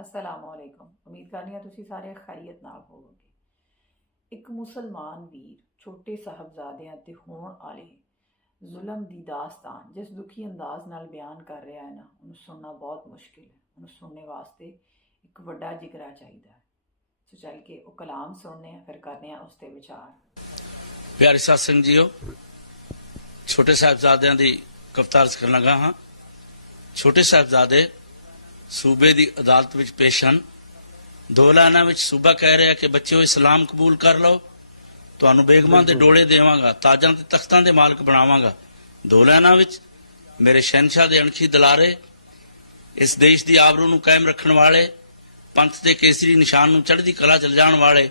ਅਸਲਾਮ ਅਲੈਕੁਮ। ਉਮੀਦ ਕਰਨੀ ਆ ਤੁਸੀਂ ਸਾਰੇ ਖੈਰੀਅਤ ਨਾਲ ਹੋਵੋਗੇ। ਇੱਕ ਮੁਸਲਮਾਨ ਵੀਰ ਛੋਟੇ ਸਾਹਿਬਜ਼ਾਦਿਆਂ ਤੇ ਹੋਣ ਵਾਲੇ ਜ਼ੁਲਮ ਦੀ ਦਾਸਤਾਨ ਜਿਸ ਦੁਖੀ ਅੰਦਾਜ਼ ਨਾਲ ਬਿਆਨ ਕਰ ਰਿਹਾ ਹੈ ਨਾ, ਉਹਨੂੰ ਸੁਣਨਾ ਬਹੁਤ ਮੁਸ਼ਕਿਲ ਹੈ। ਉਹਨੂੰ ਸੁਣਨੇ ਵਾਸਤੇ ਇੱਕ ਵੱਡਾ ਜਿਗਰਾ ਚਾਹੀਦਾ ਹੈ। ਸੋ ਚੱਲ ਕੇ ਉਹ ਕਲਾਮ ਸੁਣਨੇ ਆ, ਫਿਰ ਕਰਨੇ ਆ ਉਸ ਤੇ ਵਿਚਾਰ। ਪਿਆਰੇ ਸਾਧ ਸੰਗਤ ਜੀਓ ਛੋਟੇ ਸਾਹਿਬਜ਼ਾਦਿਆਂ ਦੀ ਕਵਤਾਰ ਕਰਨ ਲੱਗਾ ਹਾਂ। ਛੋਟੇ ਸਾਹਿਬਜ਼ਾਦੇ ਸੂਬੇ ਦੀ ਅਦਾਲਤ ਵਿੱਚ ਪੇਸ਼ ਹਨ। ਦੋ ਲਾਈਨਾਂ ਵਿੱਚ ਸੂਬਾ ਕਹਿ ਰਿਹਾ ਕਿ ਬੱਚਿਓ ਇਸਲਾਮ ਕਬੂਲ ਕਰ ਲਓ। ਤੁਹਾਨੂੰ ਬੇਗਮਾਂ ਦੇ ਡੋਲੇ ਦੇਵਾਂਗਾ ਤਾਜਾਂ ਤੇ ਤਖਤਾਂ ਦੇ ਮਾਲਕ ਬਣਾਵਾਂਗਾ। ਦੋ ਲਾਈਨਾਂ ਵਿੱਚ ਮੇਰੇ ਸ਼ਹਿਨशाह ਦੇ ਅਣਖੀ ਦਲਾਰੇ ਇਸ ਦੇਸ਼ ਦੀ ਆਬਰੂ ਨੂੰ ਕਾਇਮ ਰੱਖਣ ਵਾਲੇ ਪੰਥ ਦੇ ਕੇਸਰੀ ਨਿਸ਼ਾਨ ਨੂੰ ਚੜ੍ਹਦੀ ਕਲਾ ਚ ਲਿਜਾਣ ਵਾਲੇ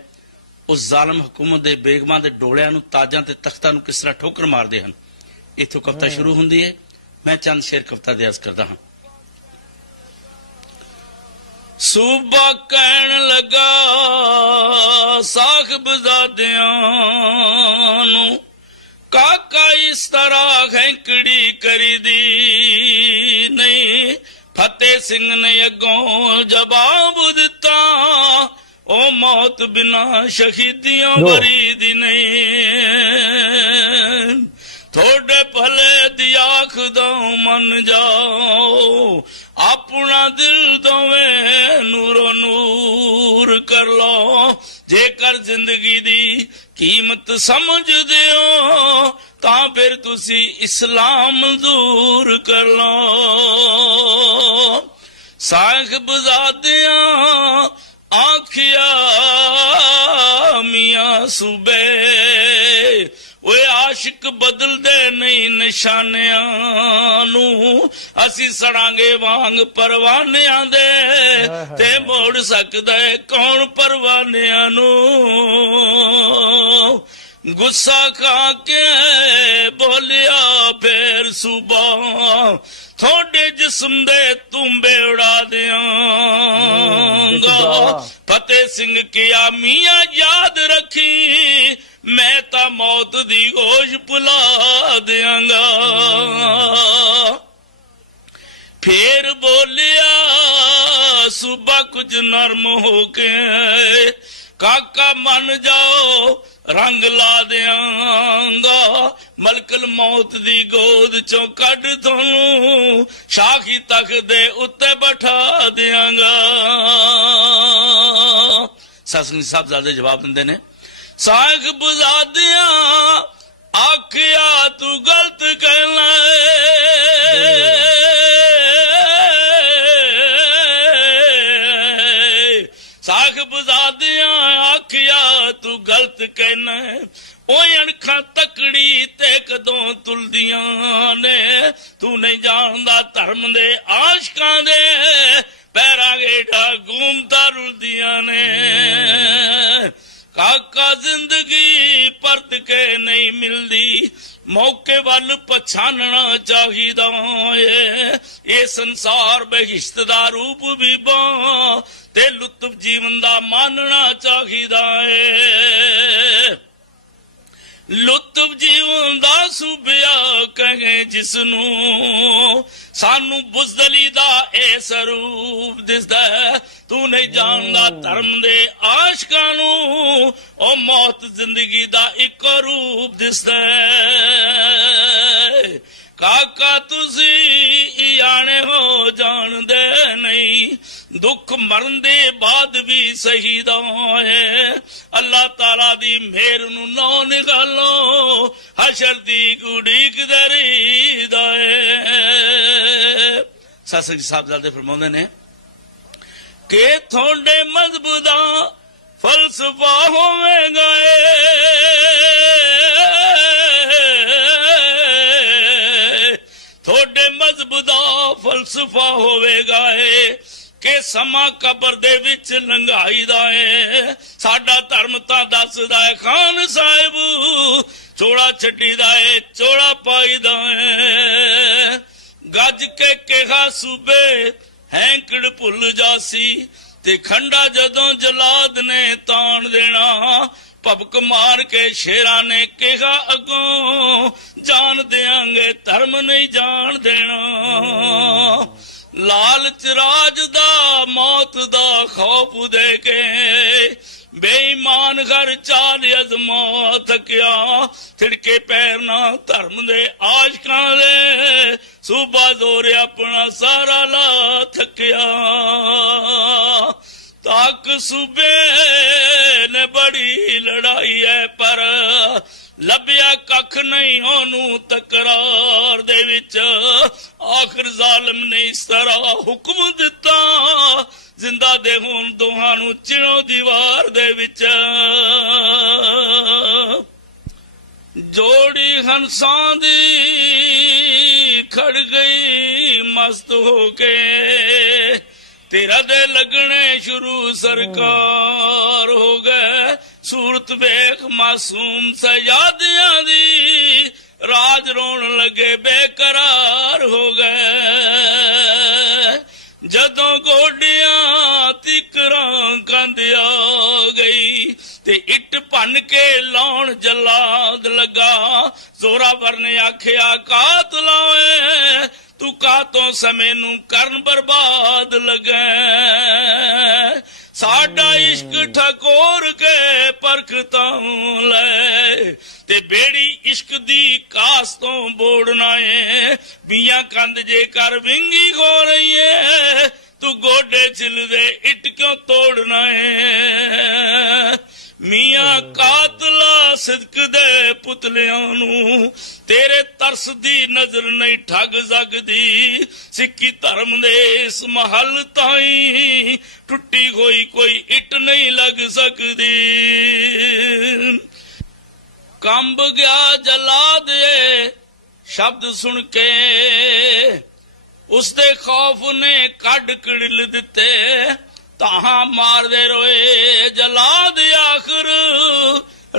ਉਸ ਜ਼ਾਲਮ ਹਕੂਮਤ ਦੇ ਬੇਗਮਾਂ ਦੇ ਡੋਲਿਆਂ ਨੂੰ ਤਾਜਾਂ ਤੇ ਤਖਤਾਂ ਨੂੰ ਕਿਸ ਤਰ੍ਹਾਂ ਠੋਕਰ ਮਾਰਦੇ ਹਨ। ਇੱਥੋਂ ਕਵਿਤਾ ਸ਼ੁਰੂ ਹੁੰਦੀ ਹੈ। ਮੈਂ ਚੰਦ ਸ਼ੇਰ ਕਵਿਤਾ ਦੇ ਅਰਜ਼ ਕਰਦਾ ਹਾਂ। ਸੂਬਾ ਕਹਿਣ ਲੱਗਾ ਸਾਹਿਬਜ਼ਾਦਿਆਂ ਨੂੰ। ਕਾਕਾ ਇਸ ਤਰ੍ਹਾਂ ਖੈਂਕੜੀ ਕਰੀਦੀ ਨਹੀਂ। ਫਤਿਹ ਸਿੰਘ ਨੇ ਅੱਗੋਂ ਜਵਾਬ ਦਿੱਤਾ ਉਹ ਮੌਤ ਬਿਨਾ ਸ਼ਹੀਦੀਆਂ। ਵਰੀ ਦੀ ਨਹੀਂ। ਥੋੜੇ ਭਲੇ ਦੀ ਆਖ ਦੋ ਮੰਨ ਜਾਓ ਜੇਕਰ ਜ਼ਿੰਦਗੀ ਦੀ ਕੀਮਤ ਸਮਝਦੇ ਹੋ, ਤਾਂ ਫਿਰ ਤੁਸੀਂ ਇਸਲਾਮ ਦੂਰ ਕਰ ਲੋ ਸਾਹਿਬ ਜ਼ਾਦਿਆਂ ਆਖਿਆ ਮੀਆਂ ਸੂਬੇ ਓਏ ਆਸ਼ਿਕ ਬਦਲਦੇ ਨਹੀਂ ਨਿਸ਼ਾਨਿਆਂ ਨੂੰ। ਅਸੀਂ ਸੜਾਂਗੇ ਵਾਂਗ ਪਰਵਾਨਿਆਂ ਦੇ ਤੇ ਮੋੜ ਸਕਦਾ ਕੌਣ ਪਰਵਾਨਿਆਂ ਨੂੰ? ਗੁੱਸਾ ਖਾ ਕੇ ਬੋਲਿਆ ਫੇਰ ਸੁਬਾ ਥੋੜੇ ਜਿਸਮ ਦੇ ਤੁੰਬੇ ਉਡਾ ਦਿਆਂਗਾ। ਫਤਿਹ ਸਿੰਘ ਕਿਆ ਮੀਆਂ ਯਾਦ ਰੱਖੀ ਮੈਂ ਤਾਂ ਮੌਤ ਦੀ ਗੋਸ਼ ਭੁਲਾ ਦਿਆਂਗਾ। ਫੇਰ ਬੋਲਿਆ ਸੁਬਾ ਕੁਝ ਨਰਮ ਹੋ ਕੇ ਕਾਕਾ ਮੰਨ ਜਾਓ ਰੰਗ ਲਾ ਦਿਆਂਗਾ। ਮਲਕਲ ਮੌਤ ਦੀ ਗੋਦ ਚੋਂ ਕੱਢ ਤੁਹਾਨੂੰ, ਸ਼ਾਖੀ ਤਖਤ ਦੇ ਉੱਤੇ ਬਿਠਾ ਦਿਆਂਗਾ। ਸਸਨੀ ਸਾਹਿਬ ਜ਼ਾਦੇ ਜਵਾਬ ਦਿੰਦੇ ਨੇ, ਸਾਖ ਬੁਜ਼ਾਦਿਆਂ ਆਖਿਆ ਤੂੰ ਗਲਤ ਕਹਿਣਾ ਏ। ਸਾਖਬ ਜ਼ਾਦਿਆਂ ਤੂੰ ਗਲਤ ਕਹਿਣਾ ਓਏ ਅਣਖਾਂ ਤਕੜੀ ਤੇ ਕਦੋਂ ਤੁਲਦੀਆਂ ਨੇ। ਤੂੰ ਨਹੀਂ ਜਾਣਦਾ ਧਰਮ ਦੇ ਆਸ਼ਕਾਂ ਦੇ। ਪੈਰਾਂ ਗੇੜਾ ਗੂਮਤਾ ਰੁਲਦੀਆਂ ਨੇ। ਕਾਕਾ ਜ਼ਿੰਦਗੀ ਪਰਤ ਕੇ ਨਹੀਂ ਮਿਲਦੀ। ਮੌਕੇ ਵੱਲ ਪਛਾਨਣਾ ਚਾਹੀਦਾ ਏ। ਇਹ ਸੰਸਾਰ ਬਹਿਸ਼ਤ ਦਾ ਰੂਪ ਵੀ ਬਾਂ ਤੇ ਲੁਤਫ ਜੀਵਨ ਦਾ ਮਾਨਣਾ ਚਾਹੀਦਾ ਏ ਲੁਤਫ ਜੀਵਨ ਦਾ ਸੁਭਿਆ ਕਹੇ ਜਿਸ ਨੂੰ ਸਾਨੂੰ ਬੁਜ਼ਦਲੀ ਦਾ ਇਹ ਸਰੂਪ ਦਿਸਦਾ। ਤੂੰ ਨਹੀਂ ਜਾਣਦਾ ਧਰਮ ਦੇ ਆਸ਼ਕਾਂ ਨੂੰ ਉਹ ਮੌਤ ਜ਼ਿੰਦਗੀ ਦਾ ਇੱਕ ਰੂਪ ਦਿਸਦਾ। ਕਾਕਾ ਤੁਸੀਂ ਮਰਨ ਦੇ ਬਾਅਦ ਵੀ ਸ਼ਹੀਦਾਂ ਹੈ। ਅੱਲਾਹ ਤਾਲਾ ਦੀ ਮਿਹਰ ਨੂੰ ਨੌ ਨਿਗਾਲੋ, ਹਸ਼ਰ ਦੀ ਗੁੜੀਕ ਦਰੀਦਾ ਹੈ। ਸਾਸਰੀ ਸਾਹਿਬ ਜ਼ਾਦੇ ਫਰਮਾਉਂਦੇ ਨੇ, ਕਿ ਤੁਹਾਡੇ ਮਜ਼ਹਬ ਦਾ ਫਲਸਫਾ ਹੋਵੇਗਾ ਏ। ਤੁਹਾਡੇ ਮਜ਼ਹਬ ਦਾ ਫਲਸਫਾ ਹੋਵੇਗਾ ਕਿ ਸਮਾਂ ਕਬਰ ਦੇ ਵਿੱਚ ਲੰਘਾਈ ਦਾ ਏ। ਸਾਡਾ ਧਰਮ ਤਾਂ ਦੱਸਦਾ ਏ, ਖਾਨ ਸਾਹਿਬ ਚੋੜਾ ਛੱਡੀ ਦਾ ਏ ਚੋੜਾ ਪਾਈ ਦਾ ਏ। ਗੱਜ ਕੇ ਕਿਹਾ, ਸੂਬੇ, ਹੈਂਕੜ ਭੁੱਲ ਜਾਸੀ ਤੇ ਖੰਡਾ ਜਦੋਂ ਜਲਾਦ ਨੇ ਤਾਣ ਦੇਣਾ, ਭਬਕ ਮਾਰ ਕੇ ਸ਼ੇਰਾਂ ਨੇ ਕਿਹਾ, ਅਗੋਂ ਜਾਣ ਦਿਆਂਗੇ, ਧਰਮ ਨਹੀਂ ਜਾਣ ਦੇਣਾ। ਲਾਲਚ ਰਾਜ ਦਾ, ਮੌਤ ਦਾ ਖੌਫ ਦੇ ਕੇ ਬੇਈਮਾਨ ਘਰ ਚਾਲ ਅਜ਼ਮਾ ਥਕਿਆ ਥਿੜਕੇ ਪੈਰ ਨਾ ਧਰਮ ਦੇ ਆਸ਼ਕਾਂ ਦੇ ਸੂਬਾ ਜ਼ੋਰ ਆਪਣਾ ਸਾਰਾ ਲਾ ਥਕਿਆ ਤਾਕ ਸੂਬੇ ਨੇ ਬੜੀ ਲੜਾਈ ਐ, ਪਰ ਲੱਭਿਆ ਕੱਖ ਨਹੀਂ ਉਹਨੂੰ ਤਕਰਾਰ ਦੇ ਵਿੱਚ। ਆਖਰ ਜ਼ਾਲਮ ਨੇ ਇਸ ਤਰ੍ਹਾਂ ਹੁਕਮ ਦਿੱਤਾ, ਜ਼ਿੰਦਾ ਦੇ ਹੁਣ ਦੋਹਾਂ ਨੂੰ ਚਿਣੋ ਦੀਵਾਰ ਦੇ ਵਿੱਚ। ਜੋੜੀ ਹੰਸਾਂ ਦੀ ਖੜ ਗਈ ਮਸਤ ਹੋ ਕੇ ਤੇਰਾ ਦੇ ਲੱਗਣੇ ਸ਼ੁਰੂ ਸਰਕਾਰ ਹੋ ਗਏ। ਸੂਰਤ ਵੇਖ ਮਾਸੂਮ ਸਜਾਦਿਆਂ ਦੀ, ਰਾਜ ਰੋਣ ਲੱਗੇ ਬੇਕਰਾਰ ਹੋ ਗਏ। ਜਦੋਂ ਗੋਡਿਆਂ ਤਿਕਰਾਂ ਕੰਧ ਆ ਗਈ, ਤੇ ਇੱਟ ਭੰਨ ਕੇ ਲਾਉਣ ਜਲਾਦ ਲਗਾ। ਜ਼ੋਰਾਵਰ ਨੇ ਆਖਿਆ ਕਾਤ ਲਾਏ ਤੂੰ ਸਮੇਂ ਨੂੰ ਕਰਨ ਬਰਬਾਦ ਲਗੈ। ਸਾਡਾ ਇਸ਼ਕ ਠਕੋਰ ਕੇ ਪਰਖ ਤਾਂ ਲੈ। ਤੇ ਬੇੜੀ ਇਸ਼ਕ ਦੀ ਕਾਸ ਤੋਂ ਬੋੜਨਾ ਏ। ਬੀਆਂ ਕੰਦ ਜੇ ਕਰ ਵਿੰਗੀ ਹੋ ਰਹੀ ਏ। ਤੂੰ ਗੋਡੇ ਛਿਲਦੇ ਇੱਟ ਕਿਉਂ ਤੋੜਨਾ ਏ? ਪੁਤਲਿਆਂ ਨੂੰ, ਤੇਰੇ ਤਰਸ ਦੀ ਨਜ਼ਰ ਨਹੀਂ ਠੱਗ ਸਕਦੀ ਸਿੱਖੀ ਧਰਮ ਦੇ ਇਸ ਮਹਲ ਤਾਈ ਟੁੱਟੀ ਹੋਈ ਕੋਈ ਇੱਟ ਨਹੀਂ ਲੱਗ ਸਕਦੀ। ਕੰਬ ਗਿਆ ਜਲਾ ਦੇ, ਸ਼ਬਦ ਸੁਣ ਕੇ ਉਸ ਦੇ ਖੌਫ ਨੇ ਕੱਢ ਕਿੜਲ ਦਿੱਤੇ। ਤਾਹਾਂ ਮਾਰਦੇ ਰੋਏ ਜਲਾ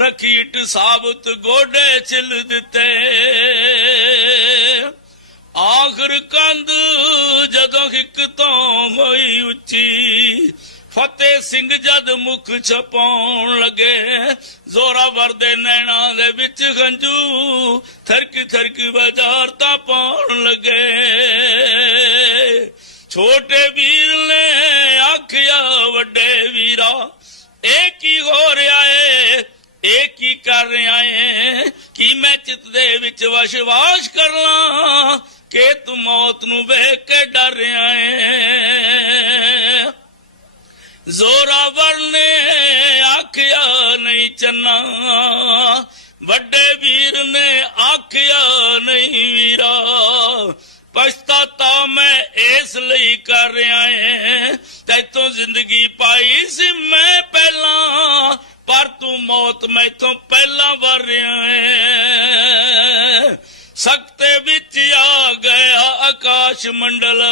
ਰਖੀਟ ਸਾਬਤ ਗੋਡੇ ਚਿਲ ਦਿੱਤੇ। ਆਖਰ ਕੰਧ ਜਦੋਂ ਹਿੱਕ ਤੋਂ ਹੋਈ ਉੱਚੀ, ਫਤਿਹ ਸਿੰਘ ਜਦ ਮੁਖ ਛਪਾਉਣ ਲੱਗੇ। ਜ਼ੋਰਾ ਵਰਦੇ ਨੈਣਾ ਦੇ ਵਿੱਚ ਗੰਜੂ ਥਰਕ ਥਰਕ ਬਾਜ਼ਾਰ ਤਾਂ ਪਾਉਣ ਲੱਗੇ। ਛੋਟੇ ਵੀਰ ਨੇ ਆਖਿਆ, ਵੱਡੇ ਵੀਰਾ, ਇਹ ਕੀ ਹੋ ਰਿਹਾ ਇਹ ਕੀ ਕਰ ਰਿਹਾ ਏ? ਕੀ ਮੈਂ ਚਿੱਤ ਦੇ ਵਿੱਚ ਵਿਸ਼ਵਾਸ ਕਰ? ਲਾਂ ਕਿ ਤੂੰ ਮੌਤ ਨੂੰ ਵੇਖ ਕੇ ਡਰ ਰਿਹਾ ਏ? ਜ਼ੋਰਾਵਰ ਨੇ ਆਖਿਆ ਨਹੀਂ ਚੰਨਾ। ਵੱਡੇ ਵੀਰ ਨੇ ਆਖਿਆ ਨਹੀਂ ਵੀਰਾ। ਪਛਤਾਤਾ ਮੈਂ ਇਸ ਲਈ ਕਰ ਰਿਹਾ ਏ। ਤੈਥੋਂ ਜ਼ਿੰਦਗੀ ਪਾਈ ਸੀ ਮੈਂ ਪਹਿਲਾਂ। ਪਰ ਤੂੰ ਮੌਤ ਮੈਥੋਂ ਪਹਿਲਾਂ ਵਰ ਰਿਹਾ ਏ ਸਖਤੇ ਵਿੱਚ ਆ ਗਿਆ ਆਕਾਸ਼ ਮੰਡਲ।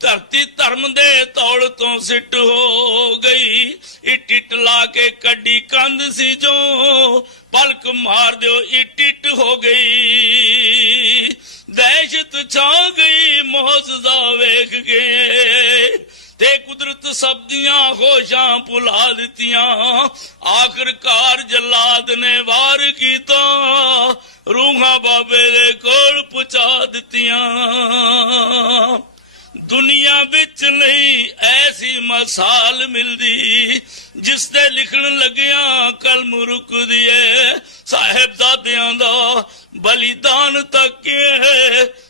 ਧਰਤੀ ਧਰਮ ਦੇ ਤੌਲ ਤੋਂ ਸਿੱਟ ਹੋ ਗਈ। ਇੱਟ ਇੱਟ ਲਾ ਕੇ ਕੱਢੀ ਕੰਧ ਸੀ ਜੋ। ਪਲਕ ਮਾਰ ਦਿਓ, ਇੱਟ ਇੱਟ ਹੋ ਗਈ। ਦਹਿਸ਼ਤ ਛਾ ਗਈ ਮੌਜਜ਼ਾ ਵੇਖ ਕੇ। ਤੇ ਕੁਦਰਤ ਸਭ ਦੀਆਂ ਹੋਸ਼ਾਂ ਭੁਲਾ ਦਿੱਤੀਆਂ। ਆਖਰਕਾਰ ਜਲਾਦ ਨੇ ਵਾਰ ਕੀਤਾ, ਰੂਹਾਂ ਬਾਬੇ ਦੇ ਕੋਲ ਪਹੁੰਚਾ ਦਿੱਤੀਆਂ। ਦੁਨੀਆ ਵਿੱਚ ਨਹੀਂ ਐਸੀ ਮਸਾਲ ਮਿਲਦੀ ਜਿਸ ਦੇ ਲਿਖਣ ਲੱਗਿਆ ਕਲਮ ਰੁਕਦੀ ਏ ਸਾਹਿਬਜ਼ਾਦਿਆਂ ਦਾ ਬਲੀਦਾਨ ਤੱਕ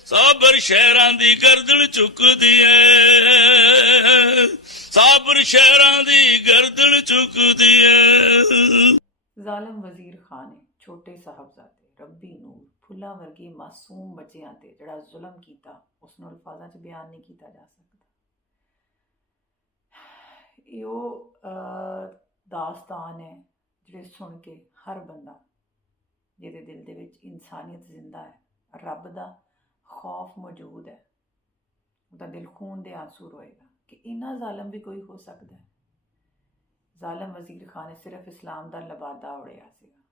ਸਾਬਰ ਸ਼ਹਿਰਾਂ ਦੀ ਗਰਦਨ ਚੁੱਕਦੀ ਏ ਸਾਬਰ ਸ਼ਹਿਰਾਂ ਦੀ ਗਰਦਨ ਝੁਕਦੀ ਏ ਜ਼ਾਲਮ ਵਜ਼ੀਰ ਖਾਨ ਨੇ ਛੋਟੇ ਸਾਹਿਬਜ਼ਾਦੇ ਰੱਬੀ ਨੂਰ ਫੁੱਲਾਂ ਵਰਗੇ ਮਾਸੂਮ ਬੱਚਿਆਂ ਤੇ ਜਿਹੜਾ ਜ਼ੁਲਮ ਕੀਤਾ, ਉਸ ਨੂੰ ਅਲਫਾਜ਼ਾਂ 'ਚ ਬਿਆਨ ਨਹੀਂ ਕੀਤਾ ਜਾ ਸਕਦਾ। ਇਹ ਦਾਸਤਾਨ ਹੈ ਜਿਹੜੇ ਸੁਣ ਕੇ ਹਰ ਬੰਦਾ, ਜਿਹਦੇ ਦਿਲ ਦੇ ਵਿੱਚ ਇਨਸਾਨੀਅਤ ਜ਼ਿੰਦਾ ਹੈ, ਰੱਬ ਦਾ ਖੌਫ ਮੌਜੂਦ ਹੈ। ਉਹਦਾ ਦਿਲ ਖੂਨ ਦੇ ਆਂਸੂ ਰੋਏਗਾ ਕਿ ਇੰਨਾ ਜ਼ਾਲਮ ਵੀ ਕੋਈ ਹੋ ਸਕਦਾ ਹੈ। ਜ਼ਾਲਮ ਵਜ਼ੀਰ ਖਾਨ ਨੇ ਸਿਰਫ ਇਸਲਾਮ ਦਾ ਲਬਾਦਾ ਉੜਿਆ ਸੀਗਾ।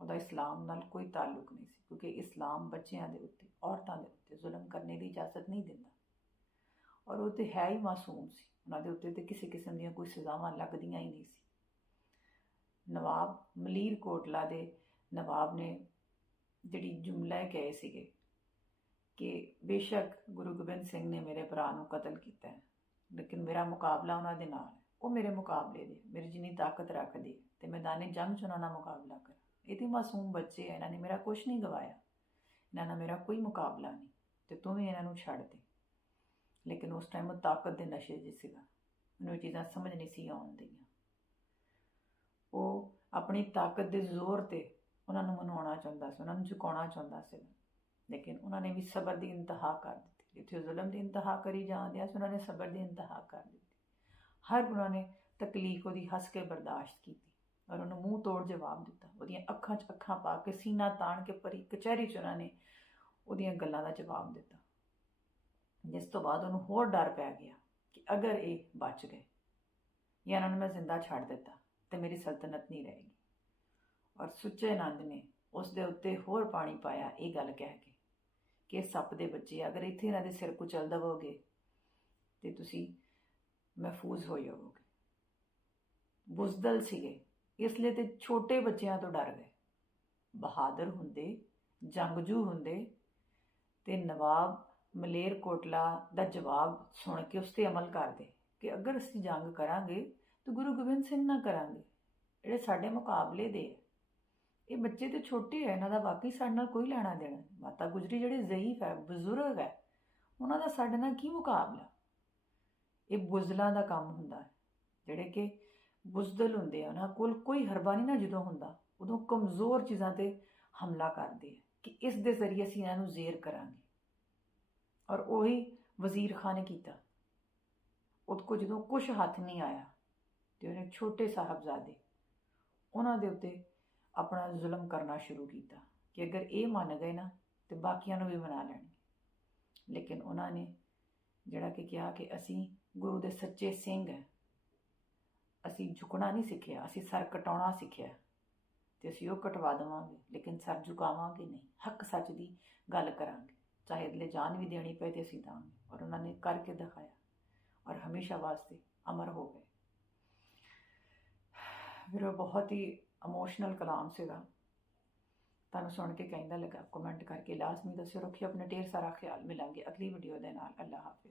ਉਹਦਾ ਇਸਲਾਮ ਨਾਲ ਕੋਈ ਤਾਲੁਕ ਨਹੀਂ ਸੀ ਕਿਉਂਕਿ ਇਸਲਾਮ ਬੱਚਿਆਂ ਦੇ ਉੱਤੇ, ਔਰਤਾਂ ਦੇ ਉੱਤੇ ਜ਼ੁਲਮ ਕਰਨ ਦੀ ਇਜਾਜ਼ਤ ਨਹੀਂ ਦਿੰਦਾ। ਔਰ ਉਹ ਤੇ ਹੈ ਹੀ ਮਾਸੂਮ ਸੀ। ਉਹਨਾਂ ਦੇ ਉੱਤੇ ਤੇ ਕਿਸੇ ਕਿਸਮ ਦੀਆਂ ਕੋਈ ਸਜ਼ਾਵਾਂ ਲੱਗਦੀਆਂ ਹੀ ਨਹੀਂ ਸੀ। ਨਵਾਬ ਮਲੀਰ ਕੋਟਲਾ ਦੇ ਨਵਾਬ ਨੇ ਜਿਹੜੀ ਜੁਮਲਾ ਕਹੇ ਸੀਗੇ ਕਿ ਬੇਸ਼ੱਕ ਗੁਰੂ ਗੋਬਿੰਦ ਸਿੰਘ ਨੇ ਮੇਰੇ ਭਰਾ ਨੂੰ ਕਤਲ ਕੀਤਾ ਹੈ, ਲੇਕਿਨ ਮੇਰਾ ਮੁਕਾਬਲਾ ਉਹਨਾਂ ਦੇ ਨਾਲ ਉਹ ਮੇਰੇ ਮੁਕਾਬਲੇ ਦੇ ਮੇਰੀ ਜਿੰਨੀ ਤਾਕਤ ਰੱਖਦੇ ਤੇ ਮੈਦਾਨੇ ਜੰਗ 'ਚ ਉਹਨਾਂ ਨਾਲ ਮੁਕਾਬਲਾ ਕਰ। ਇਹ ਤੇ ਮਾਸੂਮ ਬੱਚੇ ਆ, ਇਹਨਾਂ ਨੇ ਮੇਰਾ ਕੁਝ ਨਹੀਂ ਗਵਾਇਆ। ਇਹਨਾਂ ਨਾਲ ਮੇਰਾ ਕੋਈ ਮੁਕਾਬਲਾ ਨਹੀਂ ਤੇ ਤੂੰ ਵੀ ਇਹਨਾਂ ਨੂੰ ਛੱਡ ਦੇ। ਲੇਕਿਨ ਉਸ ਟਾਈਮ ਉਹ ਤਾਕਤ ਦੇ ਨਸ਼ੇ 'ਚ ਸੀਗਾ। ਮੈਨੂੰ ਇਹ ਚੀਜ਼ਾਂ ਸਮਝ ਨਹੀਂ ਸੀ ਆਉਂਦੀਆਂ ਉਹ ਆਪਣੀ ਤਾਕਤ ਦੇ ਜ਼ੋਰ ਤੇ ਉਹਨਾਂ ਨੂੰ ਮਨਾਉਣਾ ਚਾਹੁੰਦਾ ਸੀ, ਉਹਨਾਂ ਨੂੰ ਝੁਕਾਉਣਾ ਚਾਹੁੰਦਾ ਸੀ। ਲੇਕਿਨ ਉਹਨਾਂ ਨੇ ਵੀ ਸਬਰ ਦੀ ਇੰਤਹਾ ਕਰ ਦਿੱਤੀ। ਜਿੱਥੇ ਜ਼ੁਲਮ ਦੀ ਇੰਤਹਾ ਕਰੀ ਜਾਂਦੇ ਸੀ ਉਹਨਾਂ ਨੇ ਸਬਰ ਦੀ ਇੰਤਹਾ ਕਰ ਦਿੱਤੀ। ਹਰ ਉਹਨਾਂ ਨੇ ਤਕਲੀਫ ਉਹਦੀ ਹੱਸ ਕੇ ਬਰਦਾਸ਼ਤ ਕੀਤੀ ਔਰ ਉਹਨੂੰ ਮੂੰਹ ਤੋੜ ਜਵਾਬ ਦਿੱਤਾ। ਉਹਦੀਆਂ ਅੱਖਾਂ 'ਚ ਅੱਖਾਂ ਪਾ ਕੇ, ਸੀਨਾ ਤਾਣ ਕੇ ਪਰੀ ਕਚਹਿਰੀ 'ਚ ਉਹਨਾਂ ਨੇ ਉਹਦੀਆਂ ਗੱਲਾਂ ਦਾ ਜਵਾਬ ਦਿੱਤਾ। ਜਿਸ ਤੋਂ ਬਾਅਦ ਉਹਨੂੰ ਹੋਰ ਡਰ ਪੈ ਗਿਆ ਕਿ ਅਗਰ ਇਹ ਬਚ ਗਏ ਜਾਂ ਇਹਨਾਂ ਨੂੰ ਮੈਂ ਜ਼ਿੰਦਾ ਛੱਡ ਦਿੱਤਾ, ਤੇ ਮੇਰੀ ਸਲਤਨਤ ਨਹੀਂ ਰਹੇਗੀ। ਔਰ ਸੁੱਚੇ ਆਨੰਦ ਨੇ ਉਸ ਦੇ ਉੱਤੇ ਹੋਰ ਪਾਣੀ ਪਾਇਆ, ਇਹ ਗੱਲ ਕਹਿ ਕੇ। ਕਿ ਸੱਪ ਦੇ ਬੱਚੇ ਅਗਰ ਇੱਥੇ ਇਹਨਾਂ ਦੇ ਸਿਰ ਕੁਚਲ ਦਵੋਗੇ ਤੇ ਤੁਸੀਂ ਮਹਿਫੂਜ਼ ਹੋ ਜਾਵੋਗੇ। ਬੁਜ਼ਦਲ ਸੀਗੇ, ਇਸ ਲਈ ਤੇ ਛੋਟੇ ਬੱਚਿਆਂ ਤੋਂ ਡਰ ਗਏ। ਬਹਾਦਰ ਹੁੰਦੇ, ਜੰਗਜੂ ਹੁੰਦੇ ਤੇ ਨਵਾਬ ਮਲੇਰ ਕੋਟਲਾ ਦਾ ਜਵਾਬ ਸੁਣ ਕੇ ਉਸ ਤੇ ਅਮਲ ਕਰਦੇ ਕਿ ਅਗਰ ਅਸੀਂ ਜੰਗ ਕਰਾਂਗੇ ਤਾਂ ਗੁਰੂ ਗੋਬਿੰਦ ਸਿੰਘ ਨਾਲ ਕਰਾਂਗੇ, ਜਿਹੜੇ ਸਾਡੇ ਮੁਕਾਬਲੇ ਦੇ ਹੈ ਇਹ ਬੱਚੇ ਤੇ ਛੋਟੇ ਹੈ ਇਹਨਾਂ ਦਾ ਵਾਕਈ ਸਾਡੇ ਨਾਲ ਕੋਈ ਲੈਣਾ ਦੇਣਾ ਮਾਤਾ ਗੁਜਰੀ ਜਿਹੜੇ ਜ਼ਹੀਫ ਹੈ, ਬਜ਼ੁਰਗ ਹੈ, ਉਹਨਾਂ ਦਾ ਸਾਡੇ ਨਾਲ ਕੀ ਮੁਕਾਬਲਾ? ਇਹ ਬੁਜ਼ਲਾਂ ਦਾ ਕੰਮ ਹੁੰਦਾ ਹੈ, ਜਿਹੜੇ ਕਿ ਬੁਜ਼ਦਲ ਹੁੰਦੇ ਆ, ਉਹਨਾਂ ਕੋਲ ਕੋਈ ਹਰਬਾ ਨਹੀਂ ਨਾ ਜਦੋਂ ਹੁੰਦਾ, ਉਦੋਂ ਕਮਜ਼ੋਰ ਚੀਜ਼ਾਂ ਤੇ ਹਮਲਾ ਕਰਦੇ ਆ, ਕਿ ਇਸ ਦੇ ਜ਼ਰੀਏ ਅਸੀਂ ਇਹਨਾਂ ਨੂੰ ਜ਼ੇਰ ਕਰਾਂਗੇ। ਔਰ ਉਹੀ ਵਜ਼ੀਰ ਖਾਨ ਨੇ ਕੀਤਾ। ਉਹਦੇ ਕੋ ਜਦੋਂ ਕੁਝ ਹੱਥ ਨਹੀਂ ਆਇਆ, ਤੇ ਉਹਨੇ ਛੋਟੇ ਸਾਹਿਬਜ਼ਾਦੇ, ਉਹਨਾਂ ਦੇ ਉੱਤੇ ਆਪਣਾ ਜ਼ੁਲਮ ਕਰਨਾ ਸ਼ੁਰੂ ਕੀਤਾ ਕਿ ਅਗਰ ਇਹ ਮੰਨ ਗਏ ਨਾ, ਤੇ ਬਾਕੀਆਂ ਨੂੰ ਵੀ ਮਨਾ ਲੈਣਗੇ। ਲੇਕਿਨ ਉਹਨਾਂ ਨੇ ਜਿਹੜਾ ਕਿ ਕਿਹਾ ਕਿ ਅਸੀਂ ਗੁਰੂ ਦੇ ਸੱਚੇ ਸਿੰਘ ਹੈ। ਅਸੀਂ ਝੁਕਣਾ ਨਹੀਂ ਸਿੱਖਿਆ, ਅਸੀਂ ਸਰ ਕਟਾਉਣਾ ਸਿੱਖਿਆ। ਤੇ ਅਸੀਂ ਉਹ ਕਟਵਾ ਦੇਵਾਂਗੇ, ਲੇਕਿਨ ਸਰ ਝੁਕਾਵਾਂਗੇ ਨਹੀਂ, ਹੱਕ ਸੱਚ ਦੀ ਗੱਲ ਕਰਾਂਗੇ। ਚਾਹੇ ਅਗਲੇ ਜਾਨ ਵੀ ਦੇਣੀ ਪਏ ਤੇ ਅਸੀਂ ਦਾਂਗੇ ਔਰ ਉਹਨਾਂ ਨੇ ਕਰਕੇ ਦਿਖਾਇਆ ਔਰ ਹਮੇਸ਼ਾ ਵਾਸਤੇ ਅਮਰ ਹੋ ਗਏ। ਫਿਰ ਉਹ ਬਹੁਤ ਹੀ ਇਮੋਸ਼ਨਲ ਕਲਾਮ ਸੀਗਾ। ਤੁਹਾਨੂੰ ਸੁਣ ਕੇ ਕਹਿੰਦਾ ਲੱਗਾ ਕਮੈਂਟ ਕਰਕੇ, ਲਾਜ਼ਮੀ ਦੱਸਿਓ ਰੱਖਿਓ ਆਪਣਾ ਢੇਰ ਸਾਰਾ ਖਿਆਲ ਮਿਲਾਂਗੇ ਅਗਲੀ ਵੀਡੀਓ ਦੇ ਨਾਲ। ਅੱਲਾ ਹਾਫਿਜ਼।